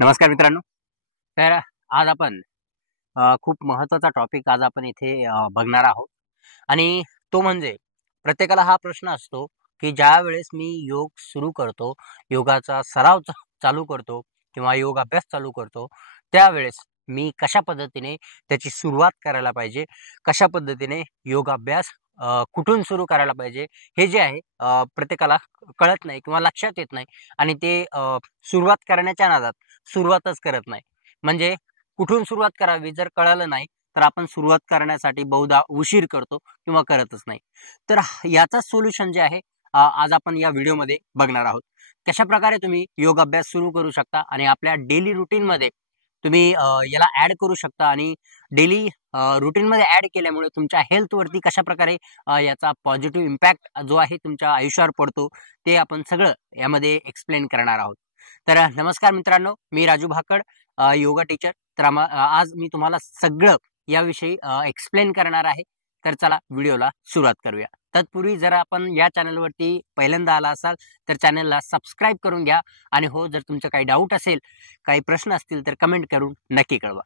नमस्कार मित्रांनो. तर आज आपण खूप महत्त्वाचा टॉपिक आज आपण इथे बघणार आहोत आणि तो म्हणजे प्रत्येकाला हा प्रश्न असतो, की ज्यावेळेस मी योग सुरू करतो, योगाचा सराव चालू करतो किंवा योग अभ्यास चालू करतो, त्यावेळेस मी कशा पद्धतीने त्याची सुरुवात करायला पाहिजे, कशा पद्धतीने योग अभ्यास कुठून सुरू करायला पाहिजे, हे जे आहे प्रत्येकाला कळत नाही किंवा लक्षात येत नाही आणि ते सुरुवात करण्याच्या नादात सुरुवातच करत नाही. म्हणजे कुठून सुरुवात करावी जर कळालं नाही, तर आपण सुरुवात करण्यासाठी बहुधा उशीर करतो किंवा करतच नाही. तर याचा सोल्युशन जे आहे आज आपण या व्हिडिओमध्ये बघणार आहोत. कशाप्रकारे तुम्ही योग अभ्यास सुरू करू शकता आणि आपल्या डेली रूटीनमध्ये तुम्ही याला ॲड करू शकता आणि डेली रूटीनमध्ये ॲड केल्यामुळे तुमच्या हेल्थवरती कशाप्रकारे याचा पॉझिटिव्ह इम्पॅक्ट जो आहे तुमच्या आयुष्यावर पडतो, ते आपण सगळं यामध्ये एक्सप्लेन करणार आहोत. तर नमस्कार मित्रांनो, मी राजू भाकड, योगा टीचर. तर आज मी तुम्हाला सगळं याविषयी एक्सप्लेन करणार आहे. तर चला व्हिडिओला सुरुवात करूया. तत्पूर्वी जर आपण या चॅनलवरती पहिल्यांदा आला असाल, तर चॅनलला सबस्क्राईब करून घ्या आणि हो, जर तुमचं काही डाऊट असेल, काही प्रश्न असतील, तर कमेंट करून नक्की कळवा.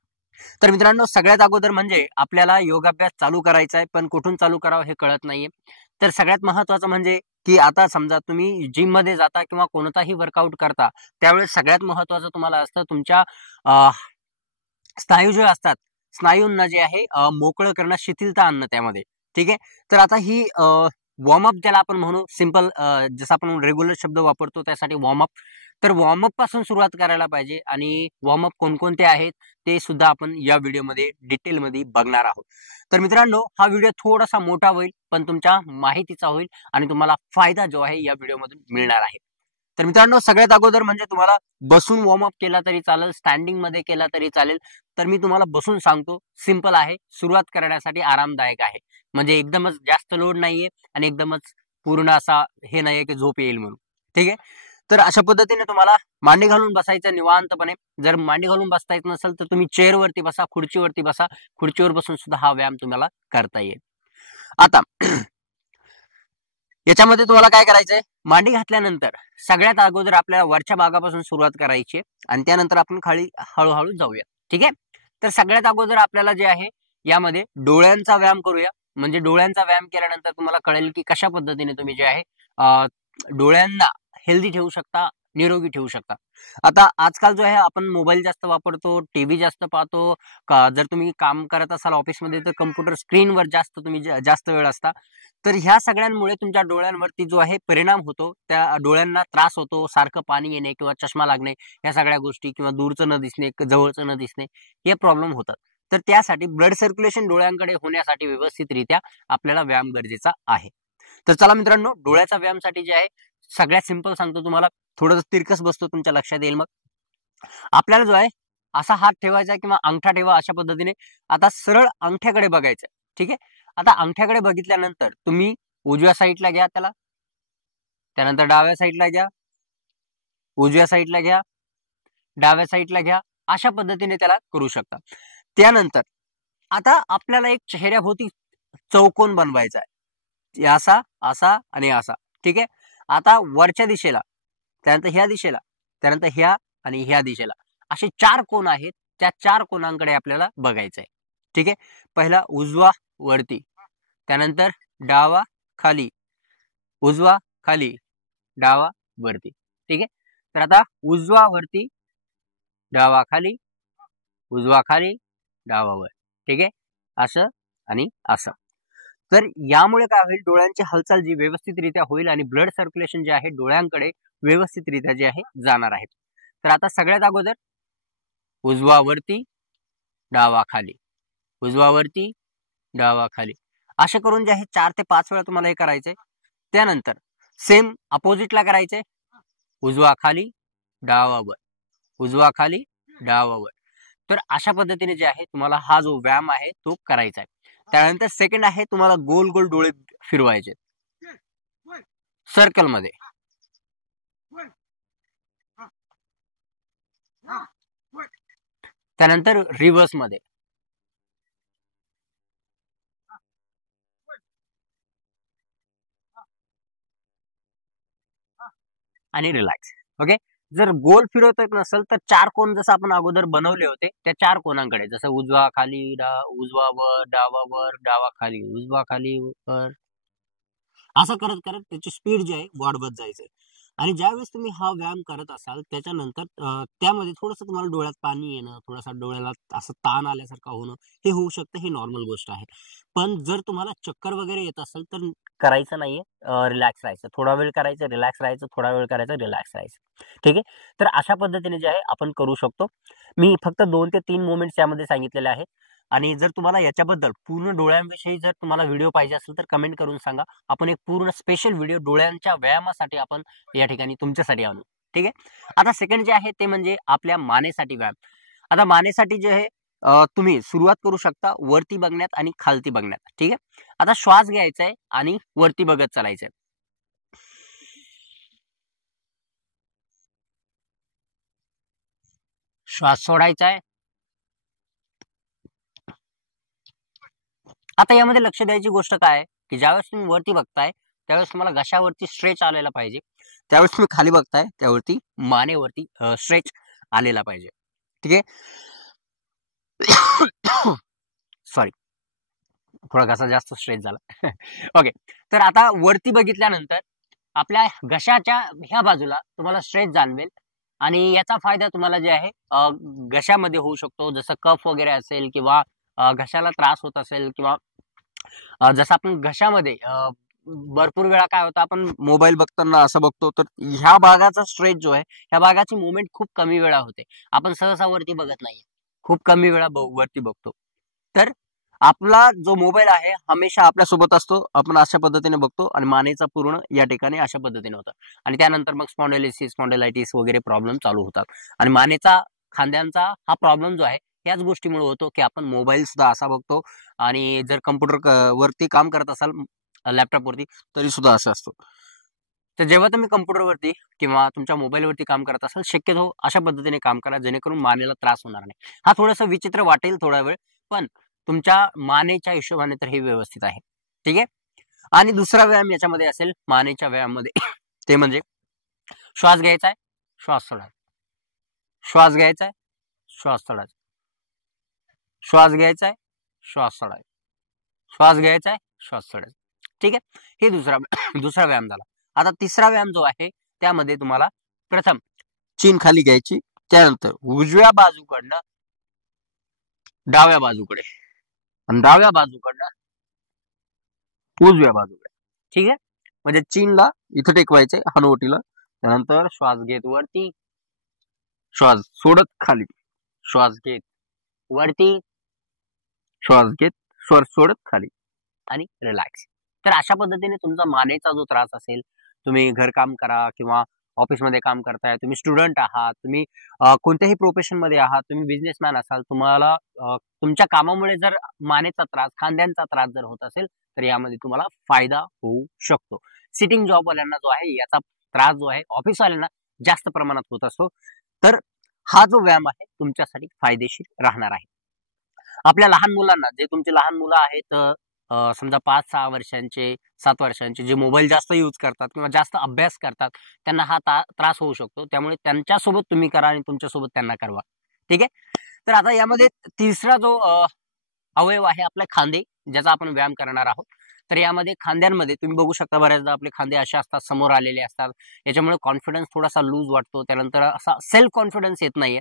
तर मित्रांनो, सगळ्यात अगोदर म्हणजे आपल्याला योगाभ्यास चालू करायचा आहे, पण कुठून चालू करावं हे कळत नाहीये. तर सगळ्यात महत्त्वाचं म्हणजे की आता समजा तुम्ही जिममध्ये जाता किंवा कोणताही वर्कआउट करता, त्यावेळेस सगळ्यात महत्त्वाचं तुम्हाला असतं तुमच्या अ, स्नायू जे असतात, स्नायूंना जे आहे मोकळं करणं, शिथिलता आणणं त्यामध्ये. ठीक आहे. तर आता ही वॉर्मअप ज्याला आपण म्हणू सिंपल, जसं आपण रेग्युलर शब्द वापरतो त्यासाठी वॉर्मअप. तर वॉर्मअप पासून सुरुवात करायला पाहिजे आणि वॉर्मअप कोणकोणते आहेत ते सुद्धा आपण या व्हिडिओमध्ये डिटेलमध्ये बघणार आहोत. तर मित्रांनो, हा व्हिडिओ थोडासा मोठा होईल, पण तुमच्या माहितीचा होईल आणि तुम्हाला फायदा जो आहे या व्हिडिओमधून मिळणार आहे. तर मित्रांनो, सगळ्यात अगोदर म्हणजे तुम्हाला बसून वॉर्मअप केला तरी चालेल, स्टँडिंग मध्ये केला तरी चालेल. तर मी तुम्हाला बसून सांगतो, सिंपल आहे, सुरुवात करण्यासाठी आरामदायक आहे. म्हणजे एकदमच जास्त लोड नाहीये आणि एकदमच पूर्ण असा हे नाहीये की झोप येईल म्हणून. ठीक आहे. तर अशा पद्धतीने तुम्हाला मांडी घालून बसायचं निवांतपणे. जर मांडी घालून बसता येत नसेल तर तुम्ही चेअरवरती बसा, खुर्चीवरती बसा. खुर्चीवर बसून सुद्धा हा व्यायाम तुम्हाला करता येईल. आता याच्यामध्ये तुम्हाला काय करायचंय, मांडी घातल्यानंतर सगळ्यात अगोदर आपल्याला वरच्या भागापासून सुरुवात करायची आणि त्यानंतर आपण खाली हळूहळू जाऊया. ठीक आहे. तर सगळ्यात अगोदर आपल्याला जे आहे यामध्ये डोळ्यांचा व्यायाम करूया. म्हणजे डोळ्यांचा व्यायाम केल्यानंतर तुम्हाला कळेल की कशा पद्धतीने तुम्ही जे आहे डोळ्यांना हेल्दी ठेवू शकता, निरोगी ठेवू शकता. आता आजकाल जो आहे आपण मोबाईल जास्त वापरतो, टीव्ही जास्त पाहतो. जर तुम्ही काम करत असाल ऑफिसमध्ये तर कम्प्युटर स्क्रीनवर जास्त तुम्ही जास्त वेळ असता. तर ह्या सगळ्यांमुळे तुमच्या डोळ्यांवरती जो आहे परिणाम होतो, त्या डोळ्यांना त्रास होतो, सारखं पाणी येणे किंवा चष्मा लागणे, ह्या सगळ्या गोष्टी किंवा दूरचं न दिसणे, जवळचं न दिसणे, हे प्रॉब्लेम होतात. तर त्यासाठी ब्लड सर्क्युलेशन डोळ्यांकडे होण्यासाठी व्यवस्थितरित्या आपल्याला व्यायाम गरजेचा आहे. तर चला मित्रांनो, डोळ्याचा व्यायामसाठी जे आहे सगळ्यात सिंपल सांगतो तुम्हाला, थोडंसं तिरकस बसतो तुमच्या लक्षात येईल. मग आपल्याला जो आहे असा हात ठेवायचा किंवा अंगठा ठेवा अशा पद्धतीने. आता सरळ अंगठ्याकडे बघायचं. ठीक आहे. आता अंगठ्याकडे बघितल्यानंतर तुम्ही उजव्या साईडला घ्या त्याला, त्यानंतर डाव्या साईडला घ्या, उजव्या साईडला घ्या, डाव्या साईडला घ्या, अशा पद्धतीने त्याला करू शकता. त्यानंतर आता आपल्याला एक चेहऱ्याभोवती चौकोन बनवायचा आहे, असा, असा आणि असा. ठीक आहे. आता वरच्या दिशेला, त्यानंतर ह्या दिशेला, त्यानंतर ह्या आणि ह्या दिशेला, असे 4 कोन आहेत. त्या 4 कोनांकडे आपल्याला बघायचं आहे. ठीक आहे. पहिला उजवा वरती, त्यानंतर डावा खाली, उजवा खाली, डावा वरती. ठीक आहे. तर आता उजवा वरती, डावा खाली, उजवा खाली, डावा वर. ठीक आहे. असं आणि असं. तर यामुळे काय होईल, डोळ्यांची हालचाल जी व्यवस्थितरित्या होईल आणि ब्लड सर्क्युलेशन जे आहे डोळ्यांकडे व्यवस्थितरित्या जे आहे जाणार आहे. तर आता सगळ्यात अगोदर उजवा वरती, डावा खाली, उजवा वरती, डावा खाली, असे करून जे आहे 4 ते 5 वेळा तुम्हाला हे करायचंय. त्यानंतर सेम अपोजिटला करायचंय, उजवा खाली, डावा वर, उजवा खाली, डावा वर. तर अशा पद्धतीने जे आहे तुम्हाला हा जो व्यायाम आहे तो करायचा आहे. त्यानंतर सेकंड आहे, तुम्हाला गोल गोल डोळे फिरवायचे सर्कल मध्ये. त्यानंतर रिव्हर्स मध्ये आणि रिलॅक्स. ओके. जर गोल फिरवता येत नसेल तर 4 कोन जसं आपण अगोदर बनवले होते त्या 4 कोनांकडे, जसं उजवा खाली, उजवा वर, डावा वर, डावा खाली, उजवा खाली, वर, असं करत करत त्याची स्पीड जी आहे वाढवत जायचंय. आणि ज्यावेळेस तुम्ही हा व्यायाम करत असाल त्याच्यानंतर त्यामध्ये थोडंसं तुम्हाला डोळ्यात पाणी येणं, थोडासा डोळ्याला असं ताण आल्यासारखं होणं, हे होऊ शकतं, हे नॉर्मल गोष्ट आहे. पण जर तुम्हाला चक्कर वगैरे येत असेल तर करायचं नाहीये, रिलॅक्स राहायचं. थोडा वेळ करायचं, रिलॅक्स राहायचं, थोडा वेळ करायचं, रिलॅक्स राहायचं. ठीक आहे? तर अशा पद्धतीने जे आहे आपण करू शकतो. मी फक्त 2 ते 3 मोमेंट्स यामध्ये सांगितलेले आहेत. आणि जर तुम्हाला याच्याबद्दल पूर्ण डोळ्यांविषयी जर तुम्हाला व्हिडिओ पाहिजे असेल तर कमेंट करून सांगा. आपण एक पूर्ण स्पेशल व्हिडिओ डोळ्यांच्या व्यायामासाठी आपण या ठिकाणी तुमच्यासाठी आणू. ठीक आहे. आता सेकंड जे आहे ते म्हणजे आपल्या मानेसाठी व्यायाम. आता मानेसाठी जे आहे तुम्ही सुरुवात करू शकता वरती बघण्यात आणि खालती बघण्यात. ठीक आहे. आता श्वास घ्यायचा आहे आणि वरती बघत चालायचंय. श्वास सोडायचा आहे. आता यामध्ये लक्ष द्यायची गोष्ट काय आहे की ज्यावेळेस तुम्ही वरती बघताय त्यावेळेस तुम्हाला घशावरती स्ट्रेच आलेला पाहिजे. त्यावेळेस तुम्ही खाली बघताय त्यावरती मानेवरती स्ट्रेच आलेला पाहिजे. ठीक आहे. सॉरी, थोडा घसा जास्त स्ट्रेच झाला. ओके. तर आता वरती बघितल्यानंतर आपल्या घशाच्या ह्या बाजूला तुम्हाला स्ट्रेच जाणवेल आणि याचा फायदा तुम्हाला जे आहे घशामध्ये होऊ शकतो, जसं कफ वगैरे असेल किंवा घशाला त्रास होत असेल किंवा जसं आपण घशामध्ये भरपूर वेळा काय होतं, आपण मोबाईल बघताना असं बघतो तर ह्या भागाचा स्ट्रेच जो आहे ह्या भागाची मुवमेंट खूप कमी वेळा होते. आपण सहसा वरती बघत नाही, खूप कमी वेळा वरती बघतो. तर आपला जो मोबाईल आहे हमेशा आपल्या सोबत असतो, आपण अशा पद्धतीने बघतो आणि मानेचा पूर्ण या ठिकाणी अशा पद्धतीने होतं आणि त्यानंतर मग स्पॉन्डिलायटिस वगैरे प्रॉब्लेम चालू होतात. आणि मानेचा, खांद्यांचा हा प्रॉब्लेम जो आहे याच गोष्टीमुळे होतो की आपण मोबाईल सुद्धा असा बघतो आणि जर कम्प्युटर वरती काम करत असाल लॅपटॉपवरती तरी सुद्धा असं असतो. तर जेव्हा तुम्ही कम्प्युटरवरती किंवा तुमच्या मोबाईलवरती काम करत असाल शक्यतो अशा पद्धतीने काम करा जेणेकरून मानेला त्रास होणार नाही. हा थोडासा विचित्र वाटेल थोडा वेळ, पण तुमच्या मानेच्या हिशोबाने तर हे व्यवस्थित आहे. ठीक आहे. आणि दुसरा व्यायाम याच्यामध्ये असेल मानेच्या व्यायामामध्ये ते म्हणजे श्वास घ्यायचा आहे, श्वास सोडायचा, श्वास घ्यायचा आहे, श्वास सोडायचा, श्वास घ्यायचा आहे, श्वास सोडायचा, श्वास घ्यायचा आहे, श्वास सोडायचा. ठीक आहे. हे दुसरा दुसरा व्यायाम झाला. आता तिसरा व्यायाम जो आहे त्यामध्ये तुम्हाला प्रथम चीन खाली घ्यायची, त्यानंतर उजव्या बाजूकडनं डाव्या बाजूकडे आणि डाव्या बाजूकडनं उजव्या बाजूकडे. ठीक आहे. म्हणजे चीनला इथं टेकवायचे हनुवटीला, त्यानंतर श्वास घेत वरती, श्वास सोडत खाली, श्वास घेत वरती, श्वास घेत श्वास सोडत खाली आणि रिलॅक्स. तर अशा पद्धतीने तुमचा मानेचा जो त्रास असेल, तुम्ही घरकाम करा किंवा ऑफिसमध्ये काम करताय, तुम्ही स्टुडंट आहात, तुम्ही कोणत्याही प्रोफेशनमध्ये आहात, तुम्ही बिझनेसमॅन असाल, तुम्हाला तुमच्या कामामुळे जर मानेचा त्रास, खांद्यांचा त्रास जर होत असेल तर यामध्ये तुम्हाला फायदा होऊ शकतो. सिटिंग जॉबवाल्यांना जो आहे याचा त्रास जो आहे ऑफिसवाल्यांना जास्त प्रमाणात होत असतो. तर हा जो व्यायाम आहे तुमच्यासाठी फायदेशीर राहणार आहे. आपल्या लहान मुलांना, जे तुमचे लहान मुलं आहेत समजा 5-6 वर्षांचे, 7 वर्षांचे, जे मोबाईल जास्त यूज करतात किंवा जास्त अभ्यास करतात त्यांना हा त्रास होऊ शकतो. त्यामुळे त्यांच्यासोबत तुम्ही करा आणि तुमच्यासोबत त्यांना करवा. ठीक आहे. तर आता यामध्ये तिसरा जो अवयव आहे आपले खांदे, ज्याचा आपण व्यायाम करणार आहोत. तर यामध्ये खांद्यांमध्ये तुम्ही बघू शकता बऱ्याचदा आपले खांदे असे असतात, समोर आलेले असतात. याच्यामुळे कॉन्फिडन्स थोडासा लूज वाटतो, त्यानंतर असा सेल्फ कॉन्फिडन्स येत नाहीये.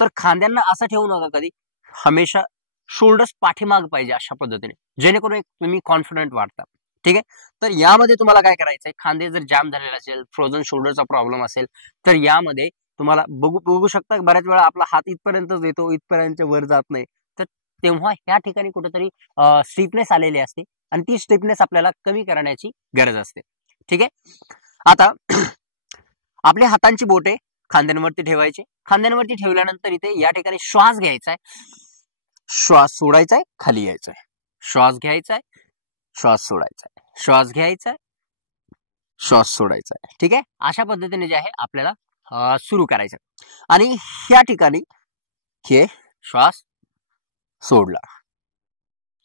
तर खांद्यांना असं ठेवू नका कधी, हमेशा शोल्डर्स पाठीमाग पाहिजे अशा पद्धतीने, जेणेकरून एक तुम्ही कॉन्फिडंट वाटता. ठीक आहे. तर यामध्ये तुम्हाला काय करायचंय, खांदे जर जाम झालेला असेल, फ्रोझन शोल्डरचा प्रॉब्लेम असेल तर यामध्ये तुम्हाला बघू शकता बऱ्याच वेळा आपला हात इथपर्यंतच येतो, इथपर्यंत वर जात नाही. तर तेव्हा ह्या ठिकाणी कुठेतरी स्टिफनेस आलेली असते आणि ती स्टिफनेस आपल्याला कमी करण्याची गरज असते. ठीक आहे. आता आपल्या हातांची बोटे खांद्यांवरती ठेवायची. खांद्यांवरती ठेवल्यानंतर इथे या ठिकाणी श्वास घ्यायचा आहे, श्वास सोडायचा आहे, खाली यायचा आहे, श्वास घ्यायचा आहे, श्वास सोडायचा आहे, श्वास घ्यायचा आहे, श्वास सोडायचा आहे. ठीक आहे. अशा पद्धतीने जे आहे आपल्याला सुरू करायचं आणि ह्या ठिकाणी हे श्वास सोडला.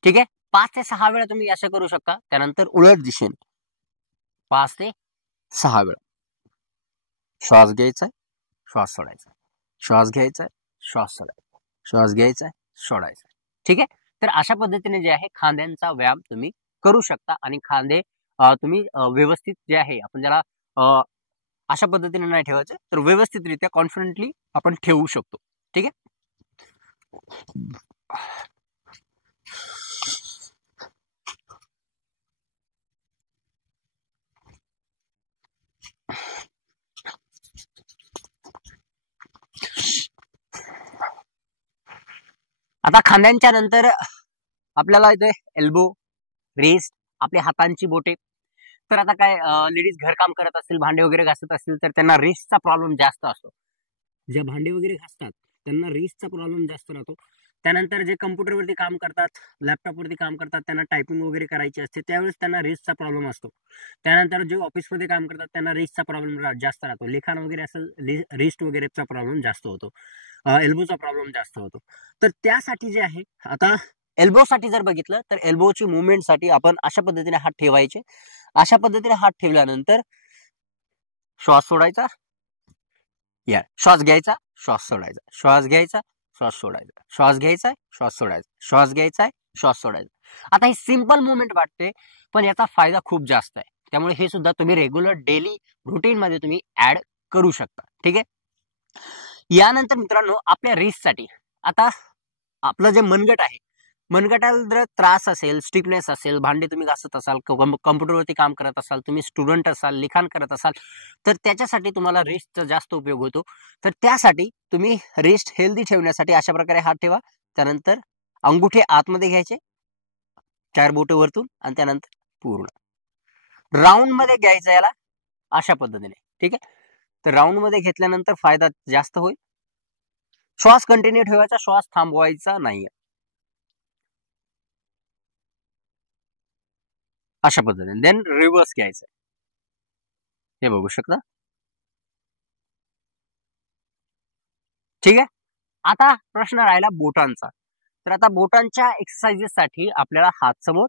ठीक आहे. 5 ते 6 वेळा तुम्ही असं करू शकता. त्यानंतर उलट दिशेने 5 ते 6 वेळा श्वास घ्यायचा आहे, श्वास सोडायचा, श्वास घ्यायचा, श्वास सोडायचा, श्वास घ्यायचा, सोडायचा. ठीक आहे. तर अशा पद्धतीने जे आहे खांद्यांचा व्यायाम तुम्ही करू शकता आणि खांदे तुम्ही व्यवस्थित जे आहे आपण ज्याला अशा पद्धतीने नाही ठेवायचं, तर व्यवस्थितरित्या कॉन्फिडेंटली आपण ठेवू शकतो. ठीक आहे. आता खांद्यांच्या नंतर आपल्याला इथे एल्बो, रिस्ट, आपल्या हातांची बोटे. तर आता काय लेडीज घरकाम करत असतील, भांडे वगैरे घासत असतील, तर त्यांना रिस्टचा प्रॉब्लेम जास्त असतो. ज्या भांडे वगैरे घासतात त्यांना रिस्टचा प्रॉब्लेम जास्त राहतो. त्यानंतर जे कम्प्युटरवरती काम करतात, लॅपटॉपवरती काम करतात, त्यांना टायपिंग वगैरे करायची असते, त्यावेळेस त्यांना रिस्टचा प्रॉब्लेम असतो. त्यानंतर जे ऑफिसमध्ये काम करतात त्यांना रिस्टचा प्रॉब्लेम जास्त राहतो. लिखाण वगैरे असेल, रिस्ट वगैरेचा प्रॉब्लेम जास्त होतो. एल्बोचा प्रॉब्लेम जास्त होतो. तर त्यासाठी जे आहे आता एल्बोसाठी जर बघितलं तर एल्बोची मुवमेंटसाठी आपण अशा पद्धतीने हात ठेवायचे. अशा पद्धतीने हात ठेवल्यानंतर श्वास सोडायचा, या श्वास घ्यायचा, श्वास सोडायचा, श्वास घ्यायचा, श्वास सोडायचा, श्वास घ्यायचा, श्वास सोडायचा, श्वास घ्यायचा, श्वास सोडायचा. आता ही सिंपल मुवमेंट वाटते, पण याचा फायदा खूप जास्त आहे. त्यामुळे हे सुद्धा तुम्ही रेग्युलर डेली रुटीन मध्ये तुम्ही ऍड करू शकता. ठीक आहे. यानंतर मित्रांनो आपल्या रिस्टसाठी आता आपलं जे मनगट आहे, मनगटाला जर त्रास असेल, स्टिफनेस असेल, भांडे तुम्ही घासत असाल, कम्प्युटरवरती काम करत असाल, तुम्ही स्टुडंट असाल, लिखाण करत असाल, तर त्याच्यासाठी तुम्हाला रिस्टचा जास्त उपयोग होतो. तर त्यासाठी तुम्ही रिस्ट हेल्दी ठेवण्यासाठी अशा प्रकारे हात ठेवा. त्यानंतर अंगुठे आतमध्ये घ्यायचे, 4 बोटे वरतून, आणि त्यानंतर पूर्ण राऊंड मध्ये घ्यायचं याला अशा पद्धतीने. ठीक आहे. तर राऊंड मध्ये घेतल्यानंतर फायदा जास्त होईल. श्वास कंटिन्यू ठेवायचा, श्वास थांबवायचा नाही. अशा पद्धतीने देन रिव्हर्स घ्यायचं, हे बघू शकता. ठीक आहे. आता प्रश्न राहिला बोटांचा. तर आता बोटांच्या एक्सरसाइजेस साठी आपल्याला हात समोर,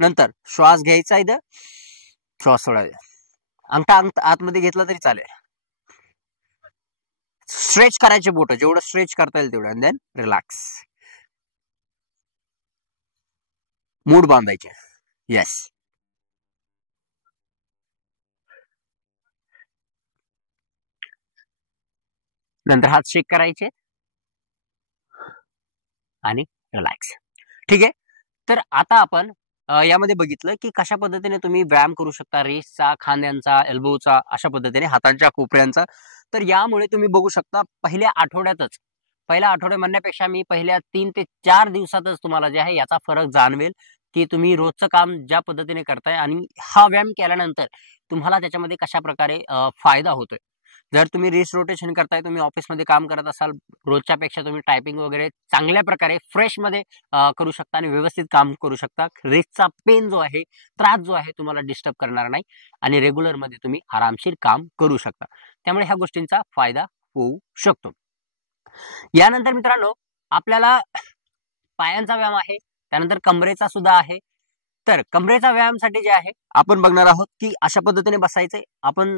नंतर श्वास घ्यायचा, इथं श्वास सोडायचा, अंगठा आतमध्ये घेतला तरी चालेल. स्ट्रेच करायचे बोट, जेवढं स्ट्रेच करता येईल तेवढं, देन रिलॅक्स. मूड बांधायचे. येस. नंतर हात शेक करायचे आणि रिलॅक्स. ठीक आहे. तर आता आपण यामध्ये बघितलं की कशा पद्धतीने तुम्ही व्यायाम करू शकता, रेसचा, खांद्यांचा, एल्बोचा, अशा पद्धतीने हातांच्या कोपऱ्यांचा. तर यामुळे तुम्ही बघू शकता पहिल्या आठवड्यातच, पहिल्या आठवड्या म्हणण्यापेक्षा मी पहिल्या 3 ते 4 दिवसातच तुम्हाला जे आहे याचा फरक जाणवेल की तुम्ही रोजचं काम ज्या पद्धतीने करताय आणि हा व्यायाम केल्यानंतर तुम्हाला त्याच्यामध्ये कशा प्रकारे फायदा होतोय. जर तुम्ही रिस्ट रोटेशन करताय, तुम्ही ऑफिसमध्ये काम करत असाल, रोजच्या पेक्षा तुम्ही टायपिंग वगैरे चांगल्या प्रकारे फ्रेश मध्ये करू शकता आणि व्यवस्थित काम करू शकता. रिस्टचा पेन जो आहे, त्रास जो आहे, तुम्हाला डिस्टर्ब करणार नाही आणि रेग्युलर मध्ये तुम्ही आरामशीर काम करू शकता. त्यामुळे ह्या गोष्टींचा फायदा होऊ शकतो. यानंतर मित्रांनो आपल्याला पायांचा व्यायाम आहे, त्यानंतर कमरेचा सुद्धा आहे. तर कमरेचा व्यायामसाठी जे आहे आपण बघणार आहोत की अशा पद्धतीने बसायचे. आपण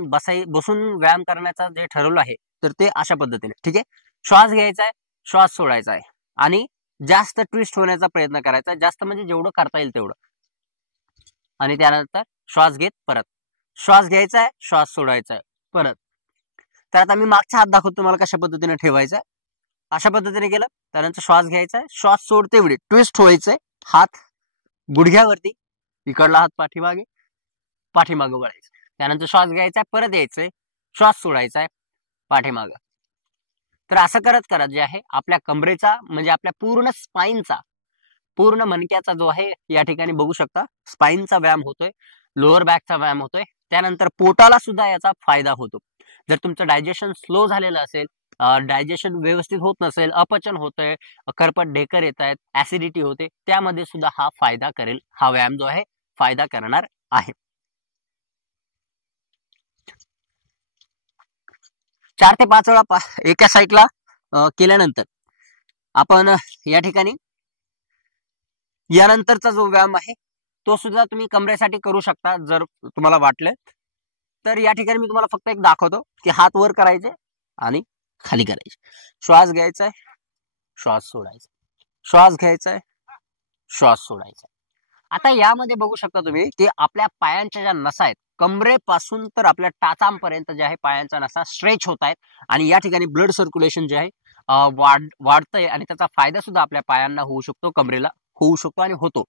बसून व्यायाम करण्याचा जे ठरवलं आहे तर ते अशा पद्धतीने. ठीक आहे. श्वास घ्यायचा आहे, श्वास सोडायचा आहे आणि जास्त ट्विस्ट होण्याचा प्रयत्न करायचा, जास्त म्हणजे जेवढं करता येईल तेवढं. आणि त्यानंतर श्वास घेत परत श्वास घ्यायचा आहे, श्वास सोडायचा आहे परत. तर आता मी मागचा हात दाखवतो तुम्हाला कशा पद्धतीने ठेवायचा आहे. अशा पद्धतीने केलं, त्यानंतर श्वास घ्यायचा आहे, श्वास सोडते वेळी ट्विस्ट व्हायचंय, हात गुडघ्यावरती, इकडला हात पाठीमागे, पाठीमागे वळायचं. त्यानंतर श्वास घ्यायचा, परत यायचंय, श्वास सोडायचा आहे, पाठीमाग. तर असं करत करत जे आहे आपल्या कमरेचा म्हणजे आपल्या पूर्ण स्पाईनचा, पूर्ण मणक्याचा जो आहे या ठिकाणी बघू शकता स्पाईनचा व्यायाम होतोय, लोअर बॅकचा व्यायाम होतोय. त्यानंतर पोटाला सुद्धा याचा फायदा होतो. जर तुमचं डायजेशन स्लो झालेलं असेल, डायजेशन व्यवस्थित होत नसेल, अपचन होतंय, खरपट ढेकर येत आहेत, ऍसिडिटी होते, त्यामध्ये सुद्धा हा फायदा करेल. हा व्यायाम जो आहे फायदा करणार आहे. 4 ते 5 वेळा एका साईडला केल्यानंतर आपण या ठिकाणी यानंतरचा जो व्यायाम आहे तो सुद्धा तुम्ही कमरेसाठी करू शकता जर तुम्हाला वाटलं तर. या ठिकाणी मी तुम्हाला फक्त एक दाखवतो की हात वर करायचे आणि खाली करायची. श्वास घ्यायचा आहे, श्वास सोडायचा, श्वास घ्यायचा आहे, श्वास सोडायचा. आता यामध्ये बघू शकता तुम्ही की आपल्या पायांच्या ज्या नसा आहेत, कमरेपासून तर आपल्या टाचांपर्यंत जे आहे पायांच्या नसा स्ट्रेच होत आहेत आणि या ठिकाणी ब्लड सर्क्युलेशन जे आहे वाढतंय आणि त्याचा फायदा सुद्धा आपल्या पायांना होऊ शकतो, कमरेला होऊ शकतो आणि होतो.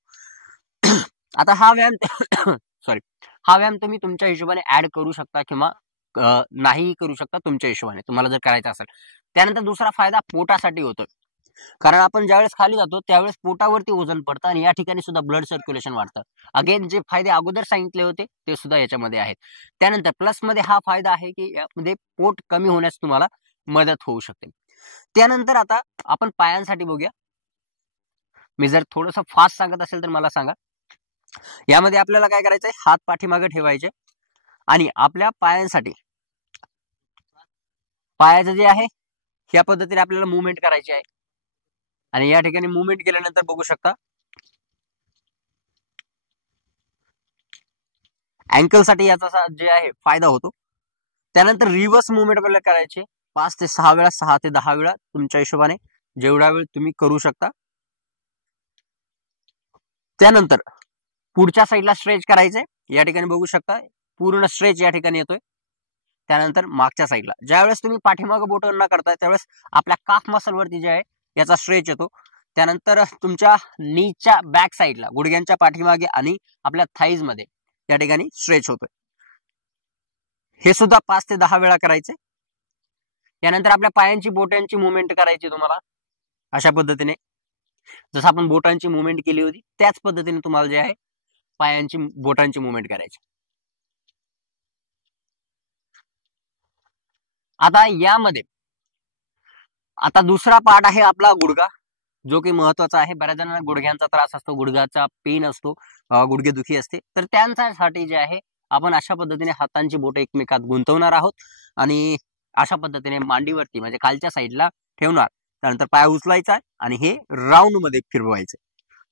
आता हा व्यायाम सॉरी हा व्यायाम तुम्ही तुमच्या हिशोबाने ऍड करू शकता किंवा नाही करू शकता तुमच्या हिशोबाने, तुम्हाला जर करायचं असेल. त्यानंतर दुसरा फायदा पोटासाठी होतो, कारण आपण ज्यावेळेस खाली जातो त्यावेळेस पोटावरती वजन पडतं आणि या ठिकाणी सुद्धा ब्लड सर्क्युलेशन वाढतं. अगेन जे फायदे अगोदर सांगितले होते ते सुद्धा याच्यामध्ये आहेत. त्यानंतर प्लस मध्ये हा फायदा आहे की यामध्ये पोट कमी होण्यास तुम्हाला मदत होऊ शकते. त्यानंतर आता आपण पायांसाठी बघूया. मी जर थोडंसं फास्ट सांगत असेल तर मला सांगा. यामध्ये आपल्याला काय करायचंय, हात पाठीमागे ठेवायचे आणि आपल्या पायांसाठी पायाचं जे आहे या पद्धतीने आपल्याला मुवमेंट करायची आहे. आणि या ठिकाणी मुवमेंट केल्यानंतर बघू शकता अँकल साठी याचा जे आहे फायदा होतो. त्यानंतर रिव्हर्स मुवमेंट आपल्याला करायचे 5 ते 6 वेळा, 6 ते 10 वेळा तुमच्या हिशोबाने जेवढा वेळ तुम्ही करू शकता. त्यानंतर पुढच्या साईडला स्ट्रेच करायचे. या ठिकाणी बघू शकता पूर्ण स्ट्रेच या ठिकाणी येतोय. त्यानंतर मागच्या साईडला ज्यावेळेस तुम्ही पाठीमागे बोट न करताय त्यावेळेस आपल्या काफ मसल वरती जे आहे याचा स्ट्रेच येतो. त्यानंतर तुमच्या नीच्या बॅक साईडला गुडघ्यांच्या पाठीमागे आणि आपल्या थाईज मध्ये या ठिकाणी स्ट्रेच होतोय. हे सुद्धा 5 ते 10 वेळा करायचे. यानंतर आपल्या पायांची बोटांची मुवमेंट करायची तुम्हाला अशा पद्धतीने, जसं आपण बोटांची मुवमेंट केली होती त्याच पद्धतीने तुम्हाला जे आहे पायांची बोटांची मुवमेंट करायची. आता यामध्ये आता दुसरा पार्ट आहे आपला गुडघा, जो की महत्वाचा आहे. बऱ्याच जणांना गुडघ्यांचा त्रास असतो, गुडघ्याचा पेन असतो, गुडघेदुखी असते, तर त्यांच्यासाठी जे आहे आपण अशा पद्धतीने हातांची बोटे एकमेकात गुंतवणार आहोत आणि अशा पद्धतीने मांडीवरती म्हणजे खालच्या साईडला ठेवणार. त्यानंतर पाय उचलायचा आणि हे राऊंड मध्ये फिरवायचे,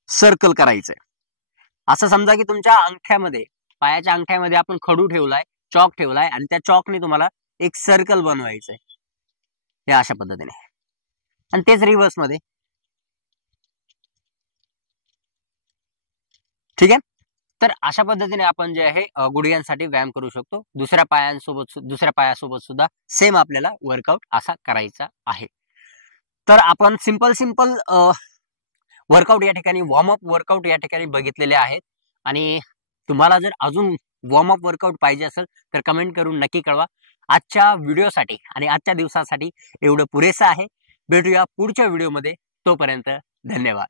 सर्कल करायचंय. असं समजा की तुमच्या अंगठ्यामध्ये, पायाच्या अंगठ्यामध्ये आपण खडू ठेवलाय, चॉक ठेवलाय आणि त्या चॉकने तुम्हाला एक सर्कल बनवायचंय या अशा पद्धतीने, आणि तेच रिव्हर्स मध्ये. ठीक आहे. तर अशा पद्धतीने आपण जे आहे गुडघ्यांसाठी व्यायाम करू शकतो. दुसऱ्या पायासोबत सुद्धा सेम आपल्याला वर्कआउट असा करायचा आहे. तर आपण सिंपल वर्कआउट या ठिकाणी, वॉर्मअप वर्कआउट या ठिकाणी बघितलेले आहेत. आणि तुम्हाला जर अजून वॉर्मअप वर्कआउट पाहिजे असेल तर कमेंट करून नक्की कळवा. आजच्या व्हिडिओसाठी आणि आजच्या दिवसासाठी एवढं पुरेसं आहे. भेटूया पुढच्या व्हिडिओमध्ये. तोपर्यंत धन्यवाद.